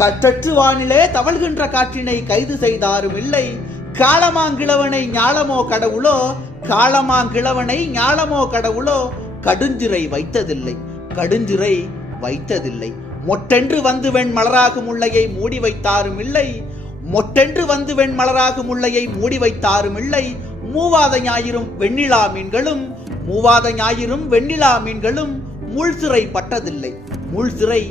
கற்றற்று வானிலே தவழ்கின்ற காற்றினை கைது செய்தாரும் இல்லை. காலமாங்கிழவனை ஞாலமோ கடவுளோ, காலமாங்கிழவனை ஞாலமோ கடவுளோ, கடுஞ்சிறை வைத்ததில்லை, கடுஞ்சிறை வைத்ததில்லை. மொட்டென்று வந்து வெண் மலராகும் முல்லையை மூடி வைத்தாரும் இல்லை, மொட்டென்று வந்து வெண் மலராகும் முல்லையை மூடி வைத்தாரும் இல்லை. மூவாத ஞாயிறும் வெண்ணிலா மீன்களும், மூவாத ஞாயிறும் வெண்ணிலா மீன்களும் முள்சிறை பட்டதில்லை, முள்சிறை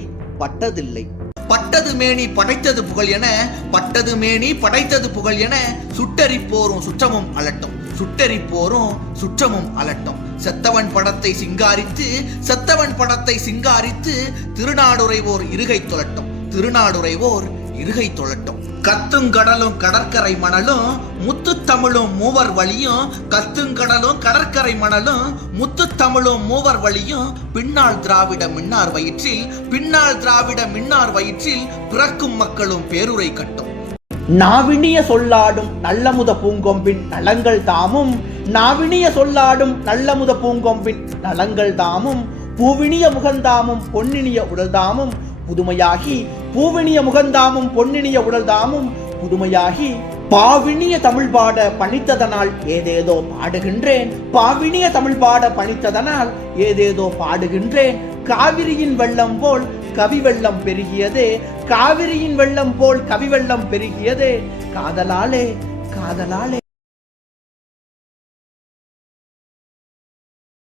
பட்டதில்லை. பட்டது மேனி படைத்தது புகழ் என, பட்டது மேனி படைத்தது புகழ் என, சுட்டரிப்போரும் சுற்றமும் அலட்டும், சுட்டரிப்போரும் சுற்றமும் அலட்டும். செத்தவன் படத்தை சிங்காரித்து, செத்தவன் படத்தை சிங்காரித்து, திருநாடுரைவோர் இருகை தொழட்டும், திருநாடுரைவோர் இருகை தொழட்டும். கத்துங்கடலும் கடற்கரை மணலும் முத்துத்தமிழும் மூவர் வழியும், கத்துங்கடலும் கடற்கரை மணலும் முத்துத்தமிழும் மூவர் வழியும், பின்னால் திராவிட மின்னார் வயிற்றில், பின்னால் திராவிட மின்னார் வயிற்றில் பிறக்கும் மக்களும் பேருரை கட்டும். நாவினிய சொல்லாடும் நல்லமுத பூங்கொம்பின் நலங்கள் தாமும், நாவினிய சொல்லாடும் நல்லமுத பூங்கொம்பின் நலங்கள் தாமும், பூவினிய முகந்தாமும் பொன்னினிய உடல்தாமும் புதுமையாகி, பூவினிய முகந்தாமும் பொன்னினிய உடல்தாமும் புதுமையாகி, பாவினிய தமிழ் பாட பணித்ததனால் ஏதேதோ பாடுகின்றேன், பாவினிய தமிழ் பாட பணித்ததனால் ஏதேதோ பாடுகின்றேன். காவிரியின் வெள்ளம் போல் கவி வெள்ளம் பெருகியதே, காவிரியின் வெள்ளம் போல் கவி வெள்ளம் பெருகியதே, காதலாலே காதலாலே.